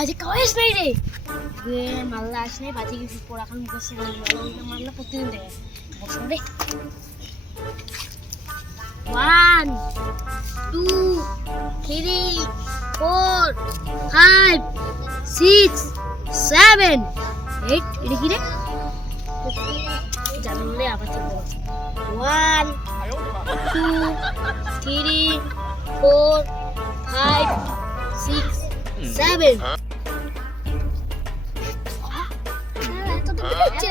আজ কাওয়াইস নাই রে। রে মাল্লা আসে নাই, বাজে কিছু পড়াখান মুখে ভালো মাল্লা প্রতিদিন দেয় বসো রে। One two three four five six seven eight এটা কি রে? জানলে আবার ঠিক one two three four five six আর একটা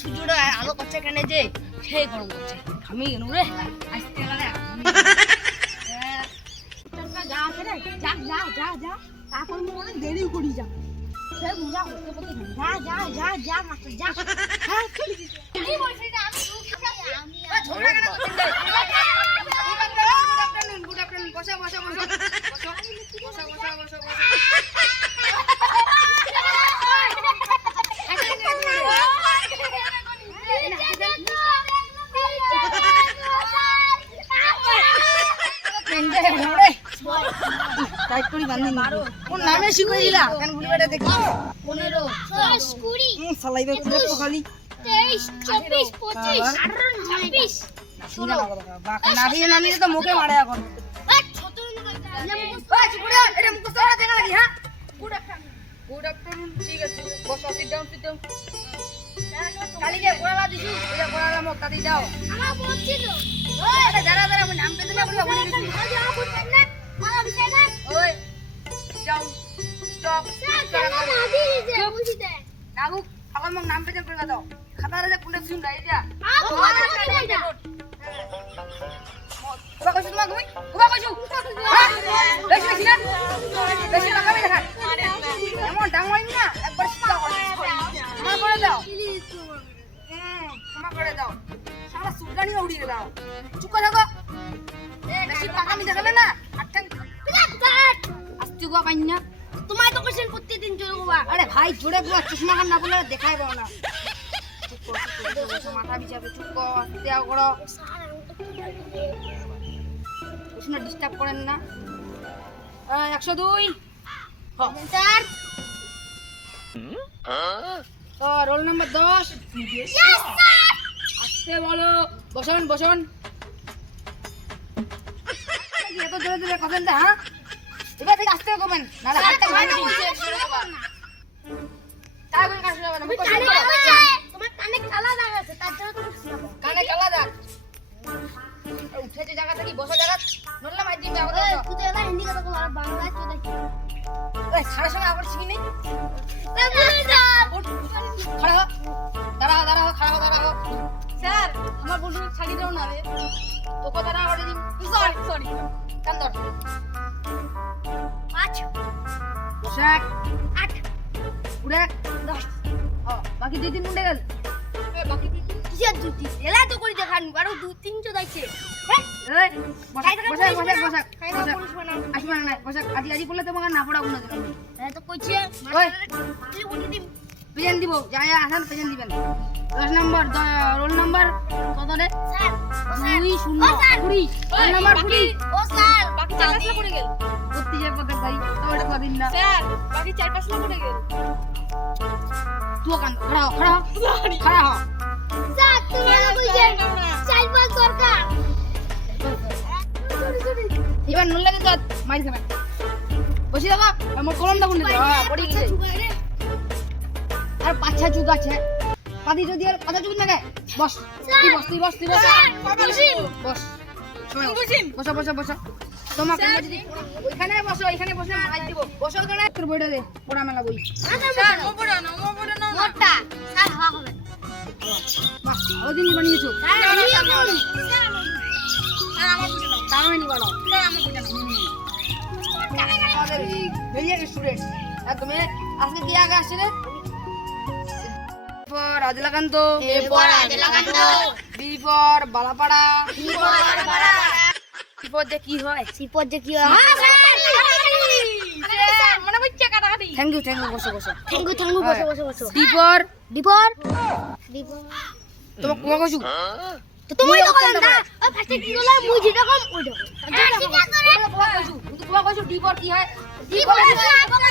সূর্যটা আলো করছে কেন যে? সেই গরম করছে। আমি কেন রে? আসতে গেলে যা আছে রে? যা যা যা যা। তারপর মনে দেরি করি যা। সে মজা করতে করতে যা যা যা যা মাত্র যা। হ্যাঁ চলে। গেছে আমি আমি ছোড়া কেন গুড আফটারনুন বসা বসা বসা বসা বসা বসা বসা টাইট করে বান্ধি মারো কোন নামে শিখে দিলা কেন ভুলি বেটা দেখি পনেরো দশ কুড়ি সালাই বে পুরো পোকালি তেইশ চব্বিশ পঁচিশ আঠারো ছাব্বিশ ষোলো বাক না দিয়ে না নিলে তো মুখে মারে এখন এটা মুখস্থ করা দেখা নাকি হ্যাঁ গুড আফটারনুন গুড আফটারনুন ঠিক আছে বসো সিট ডাউন সিট ডাউন কালি যে পড়ালা দিছু এটা পড়ালা মত তাতি দাও আমার বলছিল আরে যারা যারা আমি নাম পেতে না বলে বলে দিছি ওই যাও। স্টপ নাগু এখন মোক নাম পেতে করে দাও। খাতারে যে। কোনে শুন রাই দিয়া কুবা কইছো তোমাক তুমি কুবা কইছো? বেশি বেশি না? বেশি লাগাবি দেখা এমন ডাঙর না? একবার করে ক্ষমা করে দাও। ক্ষমা করে দাও। সারা সুলগানি উড়িয়ে দাও। চুপ করে থাকো। বেশি পাকামি দেখালে না? আটকান আসতে গো পাই না তোমায় তো কোশ্চেন প্রত্যেকদিন চলে গোবা আরে ভাই জোরে পুরো চশমা খান না বলে দেখাই পাবো না। মাথা বিছাবে চুপ কর দেও করো। কৃষ্ণ ডিস্টার্ব করেন না। একশো দুই। স্যার। রোল নাম্বার দশ। আসতে বলো। বসন বসন। এত জোরে জোরে না হ্যাঁ? এবার থেকে আসতে কবেন নাহলে হাতটা ভাঙে দিন তাই করে কাজ হবে না কানে কানে তোমার কানে কালা দাগ আছে তার জন্য তুমি কানে কালা দাগ। উঠেছে জায়গা থেকে বসা জায়গা। নড়লাম আই দিন যাব তুই তো এটা হিন্দি কথা বল আর বাংলা তো দেখি। ওই সারা সঙ্গে আবার শিখি নেই? খাড়া হ। দাঁড়া হ দাঁড়া হ খাড়া হ দাঁড়া হ। স্যার আমার বন্ধু ছাড়ি দাও না রে তোকে দাঁড়া করে দিন সরি সরি কান ধর। পাঁচ পোশাক আট উড়ে দশ। ও বাকি দুই দিন উঠে গেল। বাকি দুই কিসের দুটি এলা তো করে দেখান আরও দু তিনশো দেখছে হ্যাঁ এই বসাক বসাক বসাক বসাক বসাক পুলিশ বানাও। আসবে না বসাক আজি আজি বললে তোমাকে না পড়াবো না হ্যাঁ তো কইছে ওই। তুই বলি দিম। পেজেন্ট দিব যা যা আসান পেজেন্ট দিবেন। দশ নম্বর রোল নম্বর কত রে? দুই শূন্য কুড়ি। রোল নম্বর কুড়ি। ও স্যার। বাকি চার পাঁচ লাখ করে গেল। করতে যাই পকেট ভাই তো কদিন না স্যার বাকি চার পাঁচ লাখ করে গেল তুই কান খড়া খড়া খড়া হ স্যার তুমি এলা কইছে চার পাঁচ দরকার। এবার নুন লাগে তো মারি খাবেন বসে থাকো আমার কলমটা কোন পড়ে গেছে। আর পাঁচটা যুগ আছে। পাতি যদি আর পাতা যুগ না গে বস। তুই বস তুই বস তুই বস। বস। বসো বসো বসো। তোমাকে যদি ওইখানে বসো ওইখানে বসে মাছ দিব। বসো ওখানে। তোর বইটা দে পড়া মেলা বই। মোটা স্যার হওয়া হবে বাহ ভালো জিনিস বানিয়েছো স্যার আমি বলি স্যার তাও নি বানাও আমাদের এই ভেরিয়া স্টুডেন্ট একদম এ আজকে কি আগে আসছিলে? পর আদিলাকান্ত এরপর আদিলাকান্ত। B for Balapara. বিপদ যে কি হয়? সিপদ যে কি হয়? হ্যাঁ স্যার মনে হচ্ছে কাটাকাটি থ্যাংক ইউ থ্যাংক ইউ বসো বসো। থ্যাংক ইউ থ্যাংক ইউ বসো বসো বসো। ডি ফর বিপদ বিপদ তোমাকে কোমা কইছু তো তুমি তো বলেন না ওই ফার্স্টে কি ওই ঠিক আছে রে। কোমা কইছু কিন্তু কোমা কইছু ডি কি হয়? বিপদ বিপদ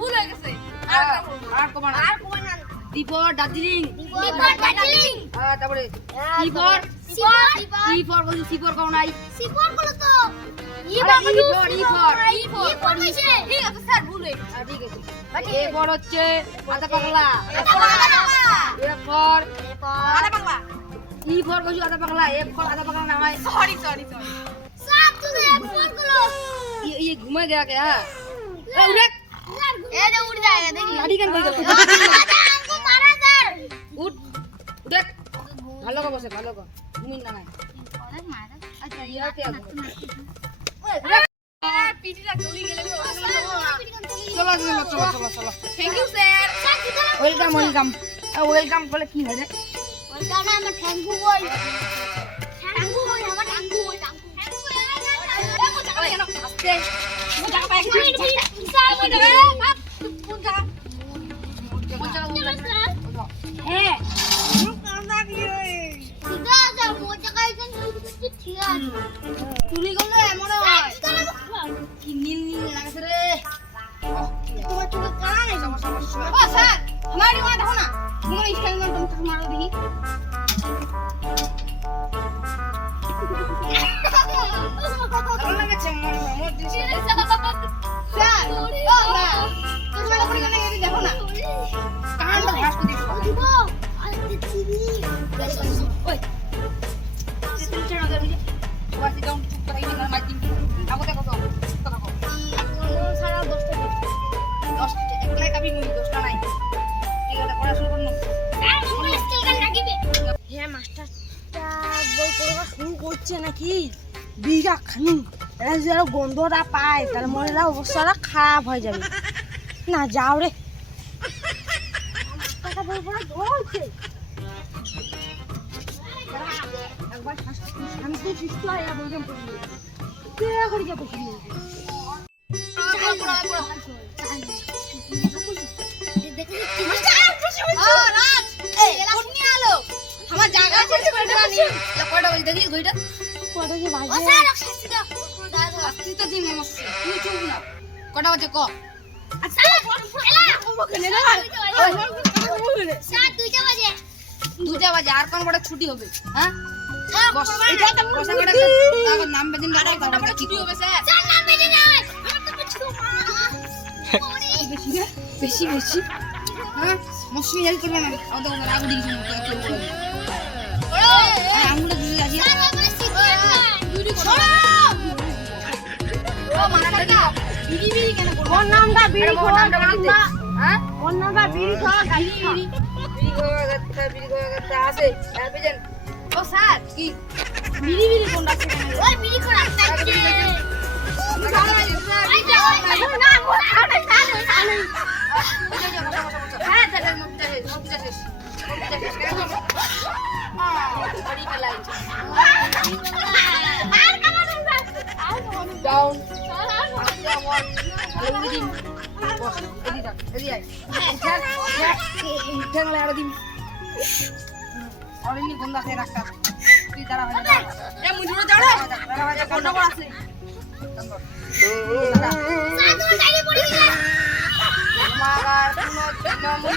ভুল হয়ে গেছে। আর কোমা আর কোন না। ডি দার্জিলিং। বিপদ দার্জিলিং। আর তারপরে সিপদ সি ফর কইছু সি ফর কোন নাই। ই আরে for E for, E for. E for কইছে ঠিক আছে স্যার ভুল হয়ে গেছে আর ঠিক আছে এ ফর হচ্ছে আদা পাগলা এ ফর আরে বাংলা ই ফর কইছু আদা পাগলা এ ফর আদা পাগলা না হয় সরি সরি সরি সব তো ফোন গুলো ये ये घुमा गया क्या ए उठ এ যে উড় যায় দেখি गाड़ी कन गई हमको मारा सर उठ उठ ভালো কো বসে ভালো কো ঘুমিন না নাই অনেক মারা আচ্ছা ইয়াতে আগে পিটিটা চলে গেলে চলো চলো চলো চলো চলো thank you sir welcome welcome welcome বলে কি হবে রে আমার ঠ্যাঙ্গু বল ঠ্যাঙ্গু বল আমার ঠ্যাঙ্গু বল ঠ্যাঙ্গু আস্তে হ্যাঁ হ্যাঁ মাস্টারটা বই পড়া শুরু করছে নাকি? বিঘা খানি এরা যে আরও গন্ধটা পায় তাহলে মনে হয় অবস্থাটা খারাপ হয়ে যাবে। না যাও রে। হয় যাব আমার জায়গা কয়টা বাজে? আজকে তো দিন নমস্কার তুই চুপ না। কটা বাজে ক আর কোন বড় ছুটি হবে বেশি বেশি হ্যাঁ করবে না। আমাদের আগুন ওর নামটা বিড়ি খাওয়া নামটা ওর নামটা বিড়ি খাওয়া গাড়ি বিড়ি বিড়ি খাওয়া হ্যাঁ উঠান লাগা দিন অরেনি গন্ধা খেয়ে রাখতা তুই দাঁড়া হয়ে যা। এ মুজুরে যাও দাঁড়া হয়ে যা কোনটা বড় আছে। দাঁড়া। তোমার কোনো চিহ্ন মুখ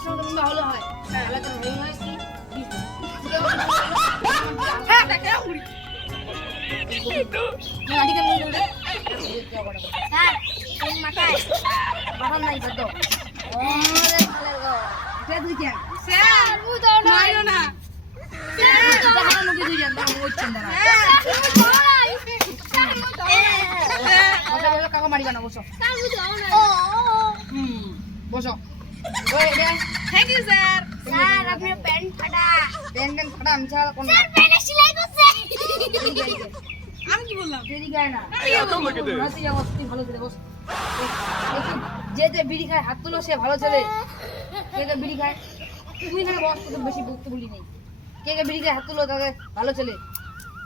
সঙ্গে তুমি ভালো হয়। তাহলে তো হয়ে হয় হ্যাঁ মারিও না। ওইছেন দাঁড়া বসো বসো কাকা মারিবা না বসো? বসো ওই রে থ্যাংক ইউ স্যার স্যার আপনার প্যান্ট ফাটা। পেন পেন ফাটা আমি ছাড়া কোন স্যার প্যান্টে সেলাই করছে। আমি কি বললাম? দেরি গায় না। রাতে যাব তুই ভালো ছেলে বস। যে যে বিড়ি খায় হাত তুলো সে ভালো ছেলে। কে কে বিড়ি খায়? তুই এখানে বস তোকে বেশি বকতে বলি নেই। কে কে বিড়ি খায় হাত তুলো তাকে ভালো ছেলে।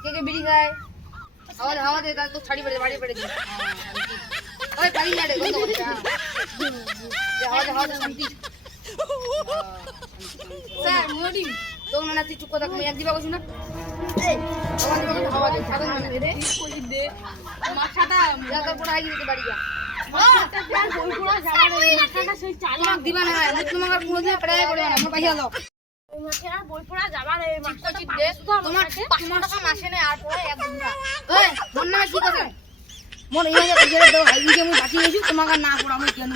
কে কে বিড়ি খায়? আওয়াজ দে তো ছাড়ি পেড়ে বাড়ি পেড়ে ওই শান্তি। স্যার মানে তুই চুপ কথা তুমি এক দিবা কইছ না। এই। আওয়াজ দিবা কথা আওয়াজ খাবে মানে। রে কই দে। মাথাটা যা তোর পুরো আগে বাড়ি যা। বই পড়া যাবার এই মাথাটা সেই চালা দিবা না আমি কোনো দিন প্রায় করে না আমার পাইয়া দাও ওই মাথাটা বই পড়া যাবার এই মাথাটা দে। তোমার টাকা মাসে নেই আর পরে এক না কি কথা মন এই যে দাও হাই যে আমি বাকি গেছি তোমাকে না করা আমি কেন